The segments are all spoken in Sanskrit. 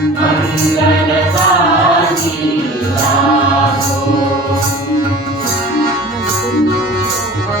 अननताची वाकू इमसं नको पा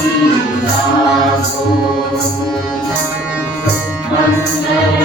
Thank you.